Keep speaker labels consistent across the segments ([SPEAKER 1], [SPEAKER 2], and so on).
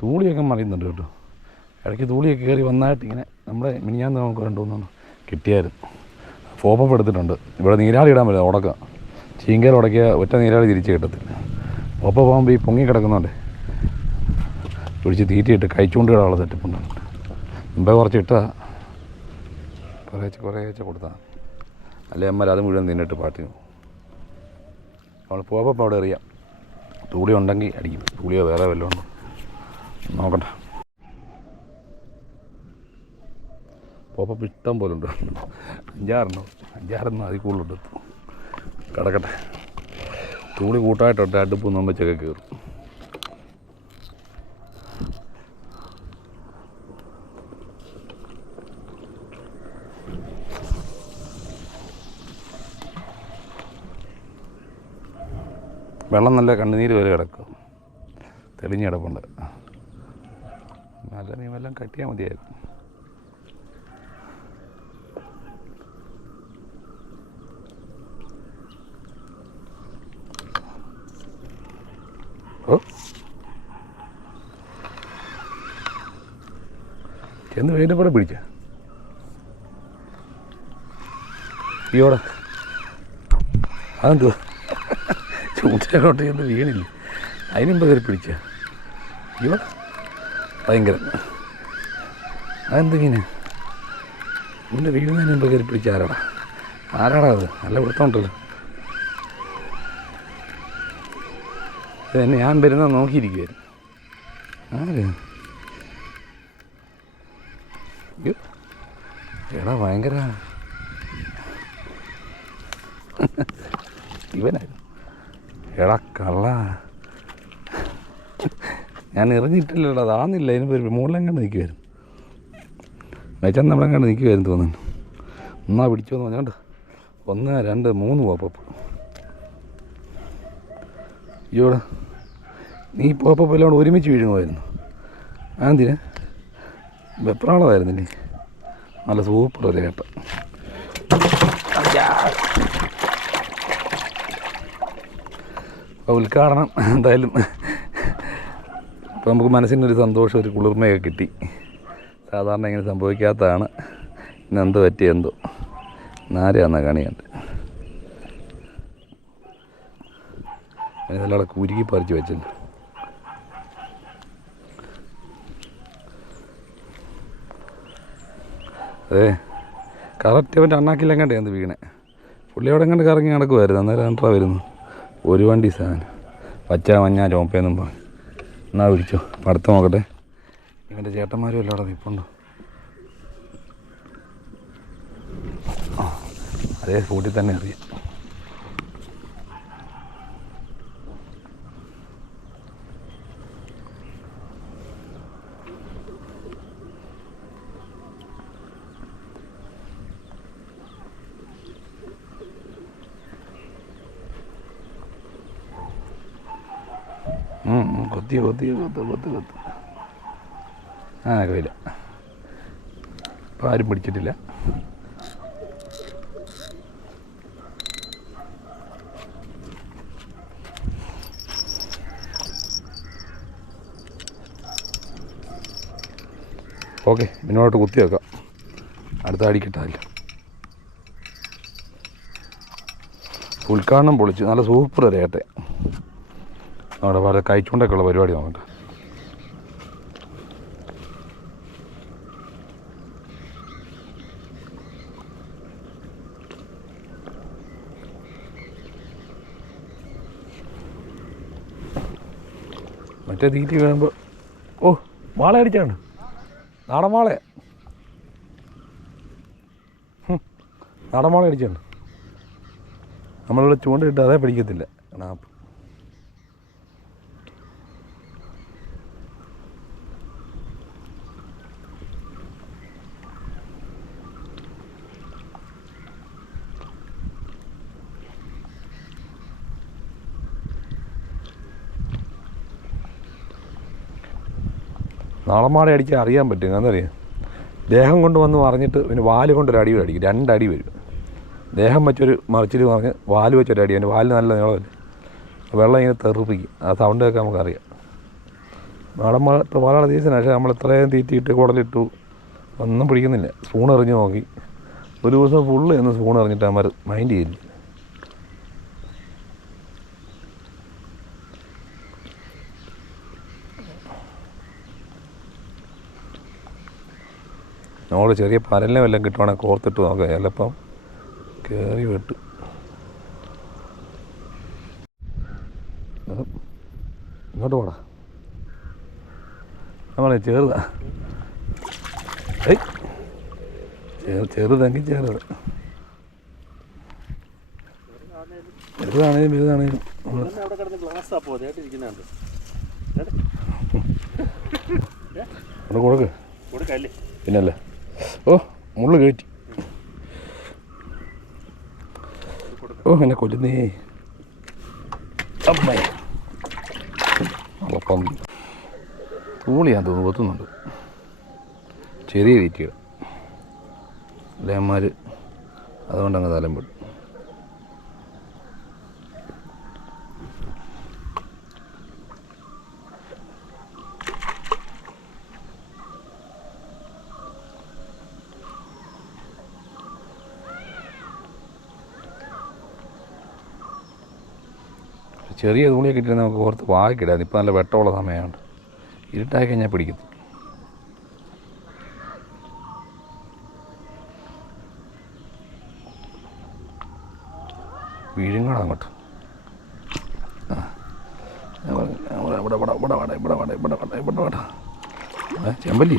[SPEAKER 1] തൂളിയൊക്കെ മറിയുന്നുണ്ട് കേട്ടോ. ഇടയ്ക്ക് തൂളിയൊക്കെ കയറി വന്നായിട്ട് ഇങ്ങനെ നമ്മുടെ മിനിഞ്ഞാന്ന് നമുക്ക് രണ്ടു രണ്ടുമൂന്നെണ്ണം കിട്ടിയായിരുന്നു. ഫോപ്പപ്പ് എടുത്തിട്ടുണ്ട് ഇവിടെ നീരാളി ഇടാൻ പറ്റില്ല ഉടക്ക. ചീങ്കയിൽ ഉടക്കിയ ഒറ്റ നീരാളി തിരിച്ച് കിട്ടത്തില്ല. ഫോപ്പ പോകുമ്പോൾ ഈ പൊങ്ങി കിടക്കുന്നുണ്ട്. പിടിച്ച് തീറ്റിയിട്ട് കഴിച്ചുകൊണ്ട് ഇടാനുള്ള സെറ്റപ്പുണ്ട്. മുമ്പേ കുറച്ച് ഇട്ടാ കുറേശ്ശെ കുറേശ്ശെ കൊടുത്താൽ അല്ലെ അമ്മ അത് മുഴുവൻ നിന്നിട്ട് പാട്ടി നമ്മൾ പോപ്പപ്പ് അവിടെ അറിയാം തൂളി ഉണ്ടെങ്കിൽ അടിക്കും. തൂളിയോ വേറെ വല്ലതും ഉണ്ടോ? നോക്കട്ടെ. പോപ്പപ്പ് ഇഷ്ടം പോലെ ഉണ്ട്. അഞ്ചാറെണ്ണം. അഞ്ചാറെണ്ണം അതിൽ കൂടുതലുണ്ട്. കിടക്കട്ടെ. തൂളി കൂട്ടായിട്ടുണ്ട്. അടുപ്പ് നമ്മച്ചൊക്കെ കയറും വെള്ളം നല്ല കണ്ണുനീര് വരെ കിടക്കും. തെളിഞ്ഞ് കിടപ്പുണ്ട്. നല്ല മീമെല്ലാം കട്ടിയാൽ മതിയായിരുന്നു. എന്ന് വീണ്ടും കൂടെ പിടിച്ച. അയ്യോടെ അതെന്തുവാ? ചൂണ്ടയിലോട്ട് ചെന്ന് വീണില്ല? അതിനുമ്പ് കയറി പിടിച്ച. അയ്യോ ഭയങ്കര. അതെന്തിങ്ങനെ നിന്റെ വീഴുന്നതിന് മുമ്പ് കയറി പിടിച്ച ആരാടാ? ആരാടാ അത്? നല്ല വൃത്തമുണ്ടല്ലോ. ഇത് എന്നെ ഞാൻ വരുന്ന നോക്കിയിരിക്കുമായിരുന്നു ആര്? അയ്യോ എടാ ഭയങ്കര. ഇവനായിരുന്നു. എടാ കള്ള ഞാൻ ഇറങ്ങിയിട്ടില്ലല്ലോ അതാന്നില്ല അതിന് പേര് മുകളിലെങ്ങാണ്ട് നിൽക്കുമായിരുന്നു മെച്ചം നമ്മളെങ്ങാണ്ട് നിൽക്കുമായിരുന്നു തോന്നുന്നു. ഒന്നാ പിടിച്ചോന്ന് പറഞ്ഞോണ്ട് ഒന്ന് രണ്ട് മൂന്ന് പോപ്പപ്പ് അയ്യോടാ. നീ പോപ്പപ്പ് എല്ലാം കൂടെ ഒരുമിച്ച് വീഴുമായിരുന്നു. അതെന്തിനാ? വെപ്രാളമായിരുന്നില്ലേ നല്ല സൂപ്പർ ഒരു കേട്ട. ഉദ്ഘാടനം എന്തായാലും ഇപ്പോൾ നമുക്ക് മനസ്സിനൊരു സന്തോഷം ഒരു കുളിർമയൊക്കെ കിട്ടി. സാധാരണ ഇങ്ങനെ സംഭവിക്കാത്തതാണ്. ഇന്ന് എന്ത് പറ്റി എന്തോ. നാരാന്ന കണിയുണ്ട് നല്ല കുരുക്കി പറിച്ച് വെച്ചിട്ടുണ്ട്. അതെ കറക്റ്റ് അവന്റെ അണ്ണാക്കിലെങ്ങാണ്ടേ എന്ത് വീണേ? പുള്ളി അവിടെ കറങ്ങി നടക്കുമായിരുന്നു അന്നേരം കണ്ടാ വരുന്നു ഒരു വണ്ടി സാധനം. പച്ച മഞ്ഞ ചോപ്പയെന്നും പറഞ്ഞു. എന്നാ പിടിച്ചോ അപ്പം അടുത്ത് നോക്കട്ടെ. ഇവന്റെ ചേട്ടന്മാരും എല്ലാം അവിടെ നിൽപ്പുണ്ടോ അതേ സ്കൂട്ടിൽ തന്നെ അറിയാം. കൊത്തി ആരും പിടിച്ചിട്ടില്ല. ഓക്കെ മുന്നോട്ട് കുത്തി വെക്കാം. അടുത്ത അടിക്കിട്ടാല്ല ഉൽഘാടനം പൊളിച്ചു നല്ല സൂപ്പർ രേട്ടെ അവിടെ വളരെ കഴിച്ചുകൊണ്ടൊക്കെ ഉള്ള പരിപാടി നമുക്ക് മറ്റേ തീറ്റി വീഴുമ്പോൾ ഓ വാള അടിച്ചാണ് നാടൻ വാള നാടൻ വാള അടിച്ചാണ് നമ്മളിവിടെ ചൂണ്ടയിട്ട് അതേ പിടിക്കത്തില്ല. നാളമാടെ അടിക്കാൻ അറിയാൻ പറ്റും. എന്നറിയാം ദേഹം കൊണ്ട് വന്ന് മറിഞ്ഞിട്ട് പിന്നെ വാൽ കൊണ്ടൊരു അടി അടിക്കും. രണ്ടടി വരും. ദേഹം വെച്ചൊരു മറിച്ചിട്ട് മറിഞ്ഞ് വാൽ വെച്ചൊരു അടി അതിന്റെ വാൽ നല്ല നീളമല്ലേ വെള്ളം ഇങ്ങനെ തെറിപ്പിക്കും. ആ സൗണ്ട് ഒക്കെ നമുക്കറിയാം. നാടൻ മഴ ഇപ്പോൾ മലയാള സീസൺ പക്ഷേ നമ്മൾ ഇത്രയും തീറ്റിയിട്ട് കുടലിട്ടു. ഒന്നും പിടിക്കുന്നില്ല. സ്പൂൺ എറിഞ്ഞ് നോക്കി. ഒരു ദിവസം ഫുള്ള് എന്ന് സ്പൂൺ എറിഞ്ഞിട്ട് അമ്മ മൈൻഡ് ചെയ്യില്ല നമ്മൾ ചെറിയ പരലിനെ വല്ലതും കിട്ടുവാണെങ്കിൽ കോർത്തിട്ട് നോക്കാം. ചിലപ്പം കയറി വിട്ട്. ഇങ്ങോട്ട് പോടാ. നമ്മളെ ചെറു ചെറുതെങ്കിൽ ചെറുത്. ചെറുതാണേലും വലുതാണേലും കൊടുക്ക്.
[SPEAKER 2] കൊടുക്കല്ലേ
[SPEAKER 1] പിന്നല്ലേ? ഓ മുള്ളു കയറ്റി ഓ എന്നെ കൊല്ലുന്നേ. അമ്മേ. അപ്പം തൂളിയാൻ തോന്നുന്നു കൊത്തുന്നുണ്ട് ചെറിയ തീറ്റികൾ അല്ലേമാർ അതുകൊണ്ടങ്ങ് തലം പെടും ചെറിയ തുണിയൊക്കെ ഇട്ടിരുന്ന നമുക്ക് പുറത്ത് വായിക്കിടാം ഇപ്പം നല്ല വെട്ടമുള്ള സമയമാണ്. ഇരുട്ടായി കഴിഞ്ഞാൽ പിടിക്കുന്നു വീഴുങ്ങാടാ അങ്ങോട്ട്. ആ. ഇവിടെ ഇവിടെ ഇവിടെ ചെമ്പല്ലി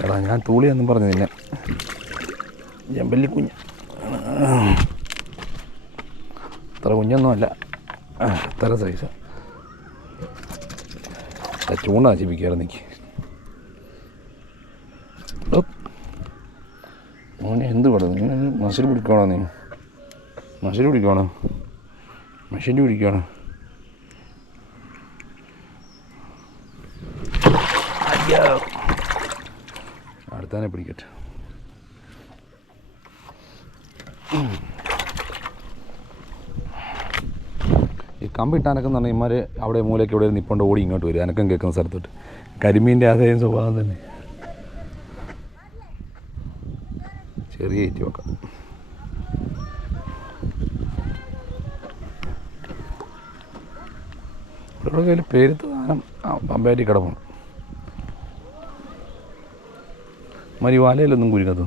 [SPEAKER 1] എടാ ഞാൻ തൂളിയെന്നും പറഞ്ഞു നിന്നെ ചെമ്പല്ലി കുഞ്ഞ് അത്ര കുഞ്ഞൊന്നുമല്ല. ആ ഇത്ര സൈസ് ചൂണ്ട നശിപ്പിക്കാറ് നിൽക്കി മോനെ എന്ത് പടം? നീ മസിൽ പിടിക്കണോ നീ? മസിൽ പിടിക്കണോ മെഷീൻ പിടിക്കണോ അടുത്താനെ പിടിക്കട്ടെ. ഈ കമ്പിട്ടാനൊക്കെ എന്ന് പറഞ്ഞാൽ ഇമാർ അവിടെ മൂലയ്ക്ക് ഇവിടെ നിൽപ്പുണ്ട് ഓടി ഇങ്ങോട്ട് വരും. അനക്കം കേൾക്കുന്ന സ്ഥലത്തോട്ട്. കരിമീന്റെ അതേ സ്വഭാവം തന്നെ. ചെറിയ ഏറ്റി വെക്കാം ഇവിടെ കയ്യിൽ പേരുത്ത സാധനം പമ്പേറ്റി കിടപ്പുണ്ട്. മരി വാലയിലൊന്നും കുരുങ്ങത്തു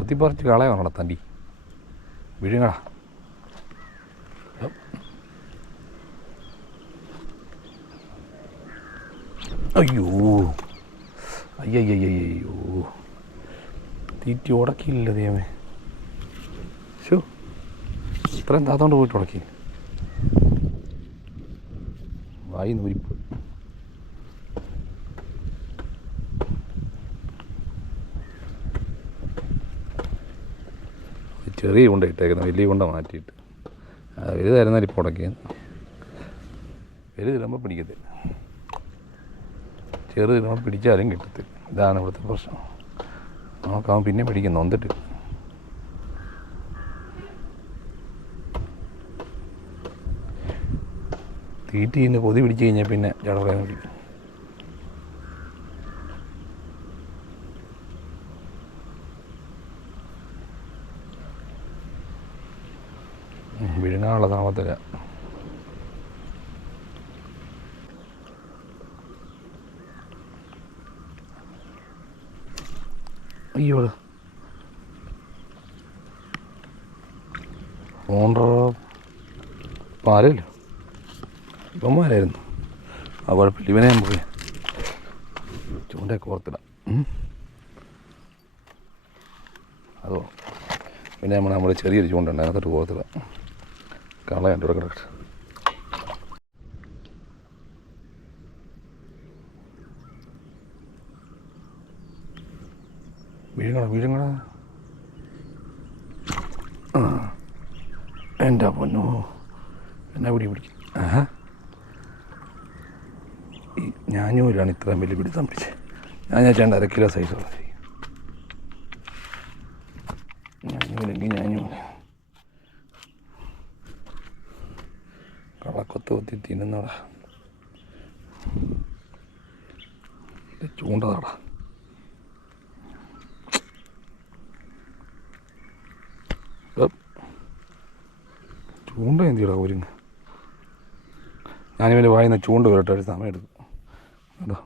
[SPEAKER 1] കുത്തിപ്പറിച്ച് കളയാണോ തണ്ടി. വിഴുങ്ങടാ. അയ്യോ. അയ്യയ്യയ്യോ തീറ്റി ഉടക്കിയില്ല ദൈവമേ. ഷോ ഇത്രയും താത്തോണ്ട് പോയിട്ട് ഉടക്കി വായി നൂരിപ്പോയി. ചെറിയ ഉണ്ട ഇട്ടേക്കുന്നത് വലിയ ഉണ്ട മാറ്റിയിട്ട്. ആ വലുതായിരുന്നാൽ ഇപ്പോൾ ഉടക്കിയത് വലുതിടുമ്പോൾ പിടിക്കത്തില്ല. ചെറുതിടുമ്പോൾ പിടിച്ചാലും കിട്ടത്തില്ല. ഇതാണ് ഇവിടുത്തെ പ്രശ്നം. നോക്കാം പിന്നെ പിടിക്കും നൊന്നിട്ട് തീറ്റീന്ന് പൊതി പിടിച്ച് കഴിഞ്ഞാൽ പിന്നെ ചടപടയെന്ന് പിടിക്കും. താമത്തില്ല അയ്യോ ഓണ്ടോ പാലല്ലോ? ഇവന്മാരായിരുന്നു. ആ കുഴപ്പമില്ല. ഇവനെ നമുക്ക് പോയി ചൂണ്ട കോർത്തിട അതോ. പിന്നെ നമ്മൾ നമ്മുടെ ചെറിയൊരു ചൂണ്ടുണ്ട് അതിനകത്തോട്ട് പോകത്തില്ല കളയുണ്ട് ഇവിടെ കിടക്കട്ടെ വീഴുങ്ങടാ വീഴുങ്ങടാ പൊന്നോ എന്നാ പിടി പിടിക്കും ആഹാ. ഈ ഞാഞ്ഞൂരാണ് ഇത്രയും വലിയ പിടുത്തം പിടിച്ചത് ഞാൻ ഞാൻ ചേണ്ട അര കിലോ സൈസ് ഉള്ളത് ഞാഞ്ഞൂലെങ്കിൽ ഞാഞ്ഞൂൽ കൊത്തി തിന്നുന്നടാ ഇത് ചൂണ്ടതാടാ. ചൂണ്ട എന്തിടാ ഒരുങ്ങ്? ഞാനിവന്റെ വായിന്ന് ചൂണ്ട വരട്ടെ ഒരു സമയം എടുക്കും കേട്ടോ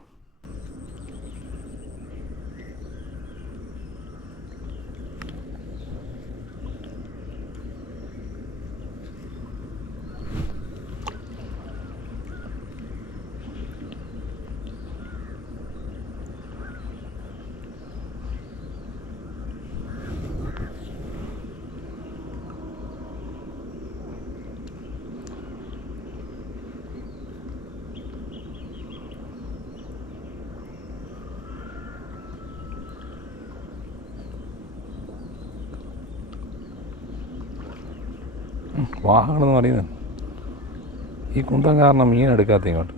[SPEAKER 1] വാഹനം എന്ന് പറയുന്നത് ഈ കുന്തം കാരണം മീൻ എടുക്കാത്ത ഇങ്ങോട്ട്.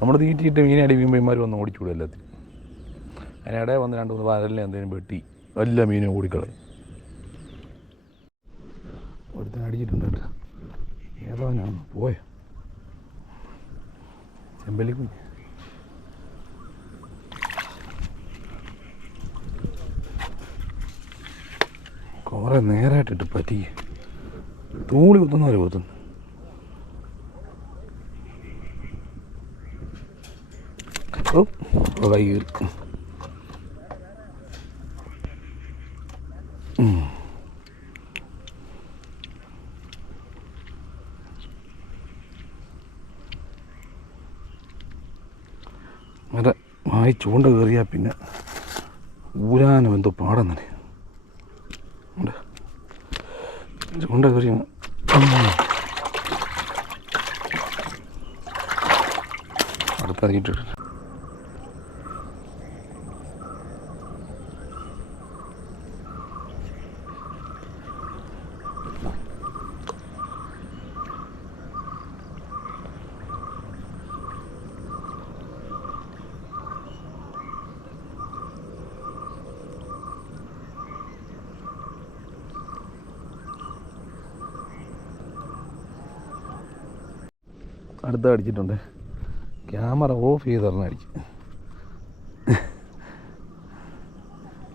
[SPEAKER 1] നമ്മൾ തീറ്റിയിട്ട് മീനെ അടിക്കുമ്പോൾ ഇമാർ വന്ന് ഓടിച്ചുവിടും എല്ലാത്തിനും. അതിനിടെ വന്ന് രണ്ട് മൂന്ന് വരലിനെ എന്തെങ്കിലും വെട്ടി എല്ലാ മീനും ഓടിക്കളയും. ഒരുത്തൻ അടിച്ചിട്ടുണ്ട് കേട്ടോ ഏതോ ഞാൻ പോയോ ചെമ്പല്ലിക്കുഞ്ഞ് കുറേ നേരമായിട്ടിട്ട് പറ്റി തൂളി കുത്തുന്ന പോലെ കുത്തുന്നു. കൈ. അതെ വായി ചൂണ്ട കയറിയാൽ പിന്നെ ഊരാനും എന്തോ പാടം ഉണ്ട് ചൂണ്ട കയറി അങ്ങ് അടുത്തറിയിട്ടിട്ട് അടുത്ത അടിച്ചിട്ടുണ്ട്. ക്യാമറ ഓഫ് ചെയ്ത് പറഞ്ഞ അടിച്ച്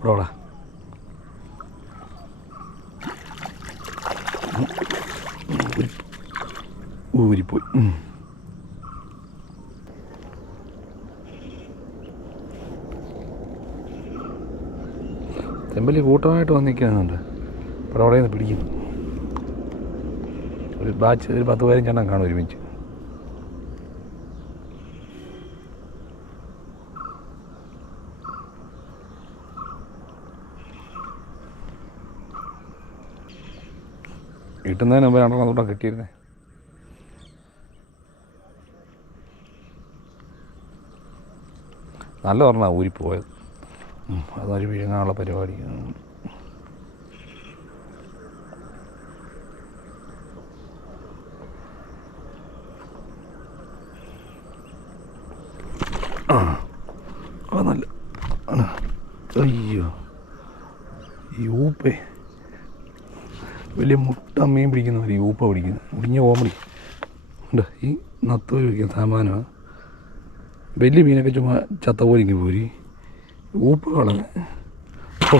[SPEAKER 1] ഇവിടെടാ. ഊരിപ്പോയി. തെമ്പലി കൂട്ടമായിട്ട് വന്നിരിക്കുന്നുണ്ട്. ഇവിടെ അവിടെ നിന്ന് പിടിക്കും. ഒരു ബാച്ച് ഒരു പത്ത് പതിനഞ്ചെണ്ണം കാണും ഒരുമിച്ച്. കിട്ടുന്നതിന് മുമ്പ് രണ്ടെണ്ണം കൂടെ കിട്ടിയിരുന്നേ. നല്ല പറഞ്ഞ ഊരിപ്പോയത് പോയത്. അതൊരു വിഴുങ്ങാനുള്ള പരിപാടി. നല്ല. അയ്യോ. യൂപ്പേ വലിയ മുട്ട മീൻ പിടിക്കുന്ന മതി ഊപ്പ പിടിക്കുന്നത് മുടിഞ്ഞ ഓമളി ഉണ്ട്. ഈ നത്തോലി പിടിക്കുന്ന സാമാനമാണ് വലിയ മീനൊക്കെ ചുമ്മാ ചത്ത പോലെ പോരി. ഊപ്പ് കളഞ്ഞ്. ഓ.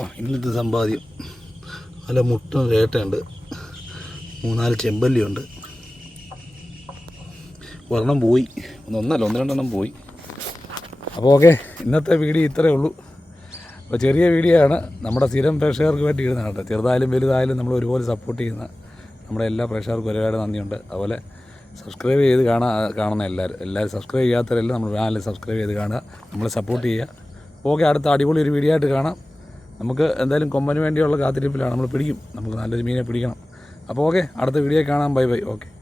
[SPEAKER 1] ഇന്നത്തെ സമ്പാദ്യം. നല്ല മുട്ട വേട്ടയുണ്ട്. മൂന്നാൽ ചെമ്പല്ലിയുണ്ട്. ഒരെണ്ണം പോയി. ഒന്ന് ഒന്നല്ല ഒന്ന് രണ്ടെണ്ണം പോയി. അപ്പോൾ ഓക്കെ ഇന്നത്തെ വീഡിയോ ഇത്രയേ ഉള്ളൂ. അപ്പോൾ ചെറിയ വീഡിയോ ആണ്. നമ്മുടെ സ്ഥിരം പ്രേക്ഷകർക്ക് വേണ്ടി ഇടുന്നതാണ് കേട്ടോ. ചെറുതായാലും വലുതായാലും നമ്മൾ ഒരുപോലെ സപ്പോർട്ട് ചെയ്യുന്ന നമ്മുടെ എല്ലാ പ്രേക്ഷകർക്കും ഒരുപാട് നന്ദിയുണ്ട്. അതുപോലെ സബ്സ്ക്രൈബ് ചെയ്ത് കാണാ കാണുന്ന എല്ലാവരും. എല്ലാവരും സബ്സ്ക്രൈബ് ചെയ്യാത്തവരെല്ലാം നമ്മൾ ചാനൽ സബ്സ്ക്രൈബ് ചെയ്ത് കാണുക. നമ്മളെ സപ്പോർട്ട് ചെയ്യുക. ഓക്കെ അടുത്ത അടിപൊളി ഒരു വീഡിയോ ആയിട്ട് കാണാം. നമുക്ക് എന്തായാലും കൊമ്പന് വേണ്ടിയുള്ള കാത്തിരിപ്പിലാണ്. നമ്മൾ പിടിക്കും. നമുക്ക് നല്ലൊരു മീനെ പിടിക്കണം. അപ്പോൾ ഓക്കെ അടുത്ത വീഡിയോ കാണാം. Bye bye. ഓക്കെ.